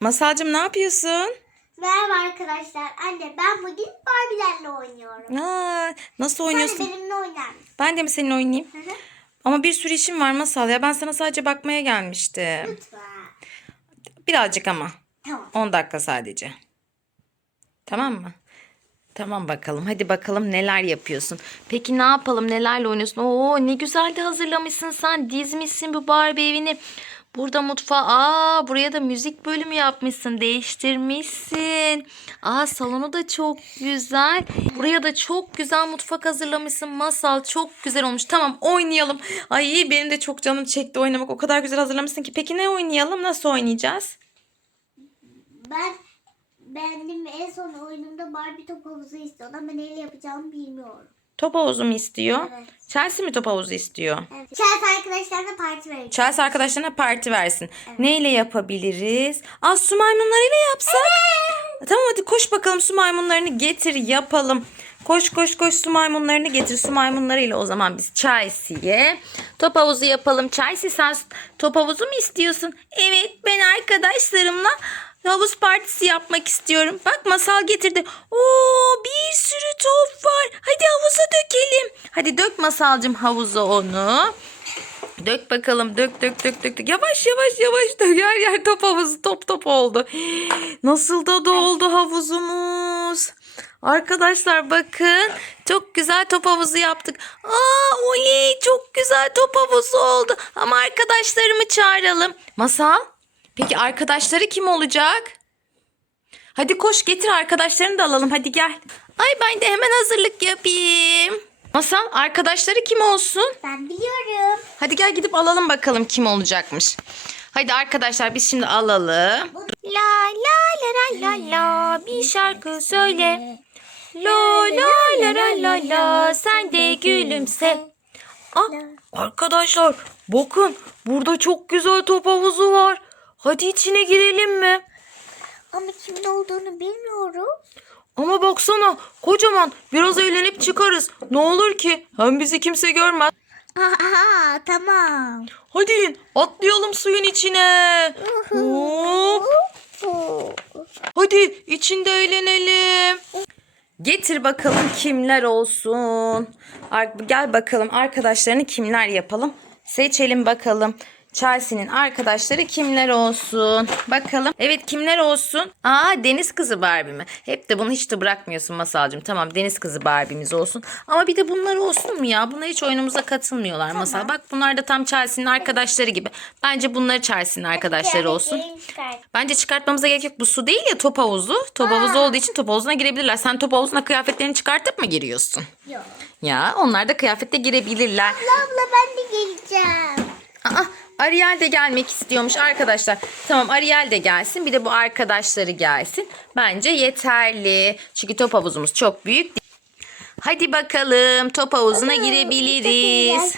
Masalcığım ne yapıyorsun? Merhaba arkadaşlar. Anne ben bugün Barbie'lerle oynuyorum. Aa, nasıl Sen de oynuyorsun? benimle oynar mısın? Ben de mi seninle oynayayım? Hı hı. Ama bir sürü işim var Masal ya. Ben sana sadece bakmaya gelmiştim. Lütfen. Birazcık ama. Tamam. 10 dakika sadece. Tamam mı? Tamam bakalım. Hadi bakalım neler yapıyorsun. Peki ne yapalım? Nelerle oynuyorsun? Oo ne güzel de hazırlamışsın sen. Dizmişsin bu Barbie evini. Burada mutfağı. Aa buraya da müzik bölümü yapmışsın. Değiştirmişsin. Aa salonu da çok güzel. Buraya da çok güzel mutfak hazırlamışsın. Masal çok güzel olmuş. Tamam oynayalım. Ay benim de çok canım çekti oynamak. O kadar güzel hazırlamışsın ki. Peki ne oynayalım? Nasıl oynayacağız? Ben benim en son oyunumda Barbie top havuzu istiyordu ama neyle yapacağımı bilmiyorum. Top havuzu mu istiyor? Evet. Chelsea mi top havuzu istiyor? Evet. Chelsea arkadaşlarına parti vereceğim. Chelsea arkadaşlarına parti versin. Neyle yapabiliriz? Aa su maymunlarıyla yapsak. Tamam hadi koş bakalım su maymunlarını getir yapalım. Koş koş koş su maymunlarını getir. Su maymunlarıyla o zaman biz Chelsea'ye top havuzu yapalım. Chelsea sen top havuzu mu istiyorsun? Evet ben arkadaşlarımla havuz partisi yapmak istiyorum. Bak masal getirdi. Oo bir sürü top var. Hadi havuza dökelim. Hadi dök masalcım havuza onu. Dök bakalım dök dök dök dök. Yavaş yavaş yavaş dök. Her yer top havuzu top top oldu. Nasıl da doldu havuzumuz. Arkadaşlar bakın çok güzel top havuzu yaptık. Aa oley çok güzel top havuzu oldu. Ama arkadaşlarımı çağıralım. Masal peki arkadaşları kim olacak? Hadi koş getir arkadaşlarını da alalım hadi gel. Ay ben de hemen hazırlık yapayım. Masal arkadaşları kim olsun? Ben biliyorum. Hadi gel gidip alalım bakalım kim olacakmış. Hadi arkadaşlar biz şimdi alalım. La la la la la la bir şarkı söyle. La la la la la la sen de gülümse. Ah, arkadaşlar bakın burada çok güzel top havuzu var. Hadi içine girelim mi? Ama kimin olduğunu bilmiyorum. Ama baksana kocaman biraz eğlenip çıkarız. Ne olur ki hem bizi kimse görmez. Aha tamam. Hadi in, atlayalım suyun içine. Hop. Hadi içinde eğlenelim. Getir bakalım kimler olsun. Ar- Gel bakalım arkadaşlarını kimler yapalım. Seçelim bakalım. Chelsea'nin arkadaşları kimler olsun? Bakalım. Evet kimler olsun? Aa Deniz Kızı Barbie mi? Hep de bunu hiç de bırakmıyorsun Masalcığım. Tamam Deniz Kızı Barbie'miz olsun. Ama bir de bunlar olsun mu ya? Bunlar hiç oyunumuza katılmıyorlar Masal. Bak bunlar da tam Chelsea'nin arkadaşları gibi. Bence bunları Chelsea'nin arkadaşları olsun. Bence çıkartmamıza gerek yok. Bu su değil ya top havuzu. Top havuzu olduğu için top havuzuna girebilirler. Sen top havuzuna kıyafetlerini çıkartıp mı giriyorsun? Yok. Ya onlar da kıyafette girebilirler. Abla abla ben de geleceğim. Aa, Ariel de gelmek istiyormuş arkadaşlar. Tamam Ariel de gelsin. Bir de bu arkadaşları gelsin. Bence yeterli. Çünkü top havuzumuz çok büyük. Hadi bakalım top havuzuna girebiliriz.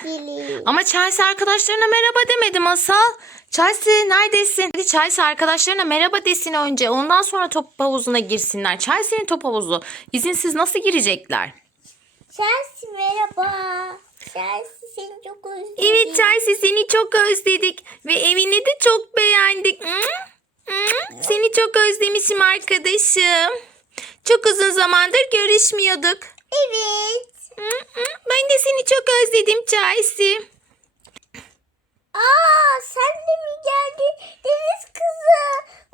Ama Chelsea arkadaşlarına merhaba demedi Masal. Chelsea neredesin? Hadi Chelsea arkadaşlarına merhaba desin önce. Ondan sonra top havuzuna girsinler. Chelsea'nin top havuzu. İzinsiz nasıl girecekler? Chelsea merhaba. Chelsea seni çok özledim. Evet Chelsea seni çok özledik. Ve evini de çok beğendik. Hı? Hı? Seni çok özlemişim arkadaşım. Çok uzun zamandır görüşmüyorduk. Evet. Hı hı. Ben de seni çok özledim Chelsea. Aa sen de mi geldin? Deniz kızı.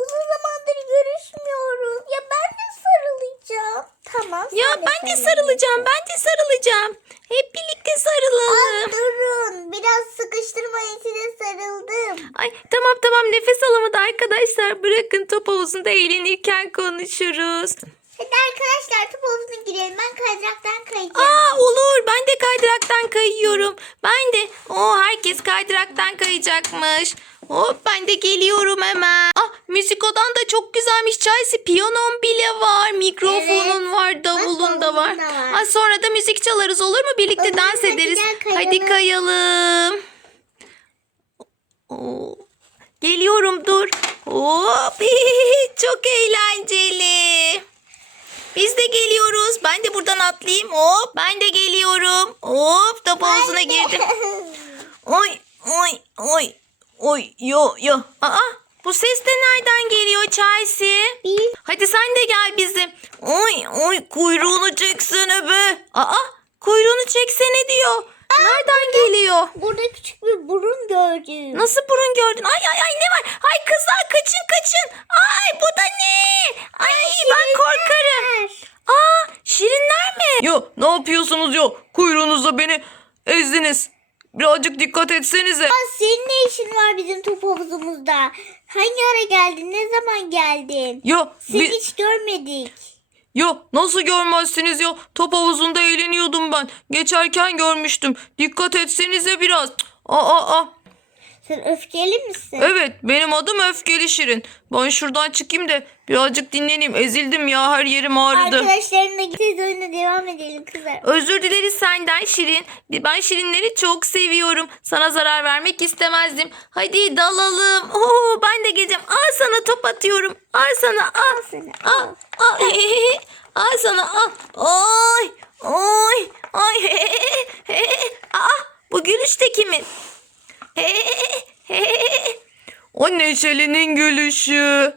Uzun zamandır görüşmüyoruz. Ya ben de sarılacağım. Tamam. Ya sen ben de sarıl. sarılacağım. Ben de sarılacağım. Hep birlikte Aa, sarılalım. durun. Biraz sıkıştırmayın size sarıldım. Ay tamam tamam nefes alamadı arkadaşlar. Bırakın top havuzunda eğlenirken konuşuruz. Hadi arkadaşlar top havuzuna girelim. Ben kaydıraktan kayacağım. Aa olur. Ben de kaydıraktan kayıyorum. Ben de. O herkes kaydıraktan kayacakmış. Hop ben de geliyorum hemen. Ah müzik odan da çok güzelmiş. Chelsea piyanon bile var. Mikrofonun Evet. var. Davulun da var. da var. Ah, sonra da müzik çalarız olur mu? Birlikte Olur, dans hadi ederiz. kayalım. Hadi kayalım. Oo, Geliyorum dur. Hop çok eğlenceli. Biz de geliyoruz. Ben de buradan atlayayım. Hop ben de geliyorum. Hop top havuzuna girdim. Oy oy oy. Oy yo yo. Aa Bu ses de nereden geliyor Chelsea? Bil. Hadi sen de gel bizim. Oy oy kuyruğunu çeksene be. Aa kuyruğunu çeksene diyor. Nereden geliyor? Burada küçük bir burun gördüm. Nasıl burun gördün? Ay ay ay ne var? Ay kızlar kaçın kaçın. Ay bu da ne? Ay ben korkarım. Aa şirinler mi? Ya ne yapıyorsunuz ya? Kuyruğunuzla beni ezdiniz. Birazcık dikkat etsenize. Aa, senin ne işin var bizim top havuzumuzda? Hangi ara geldin? Ne zaman geldin? Ya, Seni bi- hiç görmedik. Ya nasıl görmezsiniz ya? Top havuzunda eğleniyordum ben. Geçerken görmüştüm. Dikkat etsenize biraz. Aa, aa. Sen öfkeli misin? Evet benim adım Öfkeli Şirin. Ben şuradan çıkayım da birazcık dinleneyim. Ezildim ya her yerim ağrıdı. Arkadaşlarınla gideceğiz oyuna devam edelim kızlar. Özür dileriz senden Şirin. Ben Şirinleri çok seviyorum. Sana zarar vermek istemezdim. Hadi dalalım. Oo, ben de geleceğim. Al sana top atıyorum. Al sana al. sana, Al. Al, al sana al. Oy. Oy. Oy. Aa, bu gülüş de kimin? O Neşeli'nin gülüşü.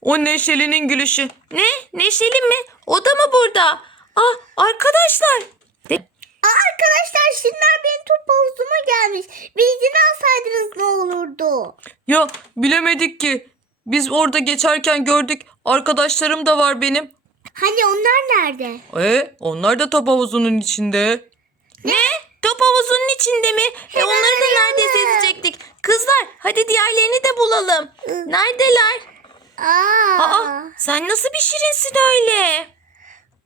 O Neşeli'nin gülüşü. Ne? Neşeli mi? O da mı burada? Ah arkadaşlar. Arkadaşlar Şinler benim top havuzuma gelmiş. İzin alsaydınız ne olurdu? Ya bilemedik ki. Biz orada geçerken gördük. Arkadaşlarım da var benim. Hani onlar nerede? E onlar da top havuzunun içinde. Ne? Top havuzunun içinde mi? E onları da nerede arayalım. sezecektik? Kızlar hadi diğerlerini de bulalım. Neredeler? Aa, Aa sen nasıl bir şirinsin öyle?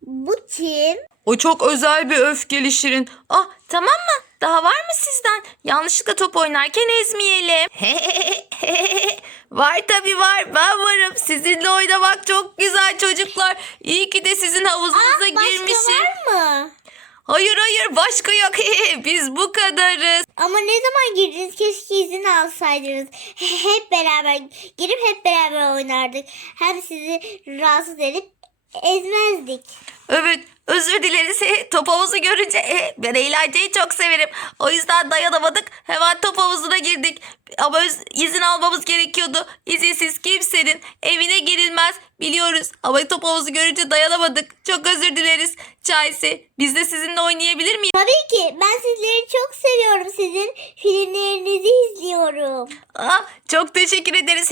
bu kim? O çok özel bir öfkeli Şirin. Ah tamam mı? Daha var mı sizden? Yanlışlıkla top oynarken ezmeyelim. var tabii var. Ben varım. Sizinle oynamak çok güzel çocuklar. İyi ki de sizin havuzunuza Başka girmişim. var mı? Hayır hayır başka yok. Biz bu kadarız. Ama ne zaman girdiniz? Keşke izin alsaydınız. Hep beraber girip hep beraber oynardık. Hem sizi rahatsız edip ezmezdik. Evet özür dileriz. Top havuzu görünce ben eğlenceyi çok severim. O yüzden dayanamadık. Hemen top havuzuna girdik. Ama izin almamız gerekiyordu. İzinsiz kimsenin evine girilmez biliyoruz. Ama top havuzu görünce dayanamadık. Çok özür dileriz. Chelsea biz de sizinle oynayabilir miyiz? Tabii ki ben sizleri çok seviyorum. Sizin filmlerinizi izliyorum. Ah, çok teşekkür ederiz.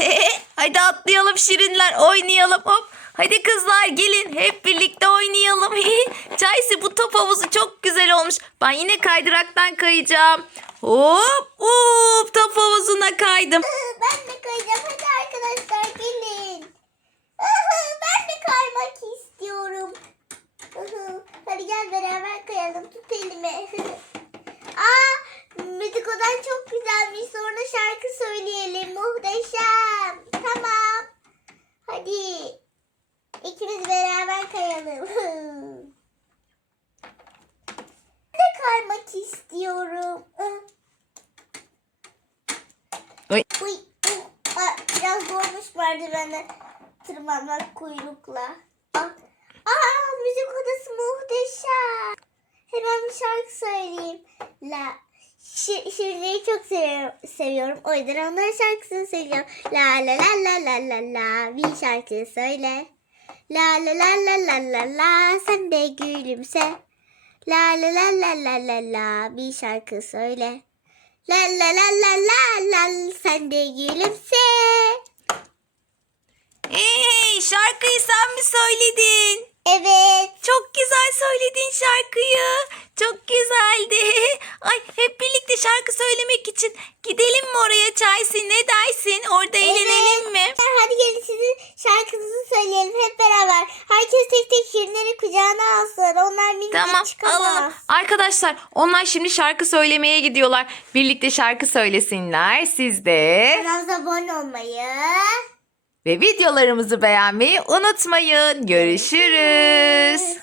Hadi atlayalım şirinler oynayalım hop. Hadi kızlar gelin hep birlikte oynayalım. Chelsea bu top havuzu çok güzel olmuş. Ben yine kaydıraktan kayacağım. Hop hop top havuzuna kaydım. Ben de kayacağım. Hadi arkadaşlar gelin. Ben de kaymak istiyorum. Hadi gel beraber kayalım. Tut elimi. Aa, müzik odan çok güzelmiş. Sonra şarkı söyleyelim. Muhteşem. Tamam. Hadi. İkimiz beraber kayalım. De kaymak istiyorum. Oy. Uy, uh, aa, biraz zormuş merdivene tırmanmak kuyrukla. Aa, aa, müzik odası muhteşem. Hemen bir şarkı söyleyeyim. La Şi- Şirinleri çok seviyorum, seviyorum. O yüzden onların şarkısını söyleyeceğim. La la la la la la la bir şarkı söyle. La la la la la la la sen de gülümse. La la la la la la la bir şarkı söyle. La la la la la la sen de gülümse. Hey şarkıyı sen mi söyledin? Evet. Çok güzel söyledin şarkıyı. Çok güzeldi. Ay hep birlikte şarkı söylemek için gidelim mi oraya Chelsea ne dersin? Orada eğlenelim mi? Hadi gelin sizin şarkınızı söyleyelim hep beraber. Herkes tek tek şirinleri kucağına alsın. Onlar minicik Tamam çıkamaz. alalım. Arkadaşlar onlar şimdi şarkı söylemeye gidiyorlar. Birlikte şarkı söylesinler. Siz de Kanalımıza abone olmayı. ve videolarımızı beğenmeyi unutmayın. Görüşürüz.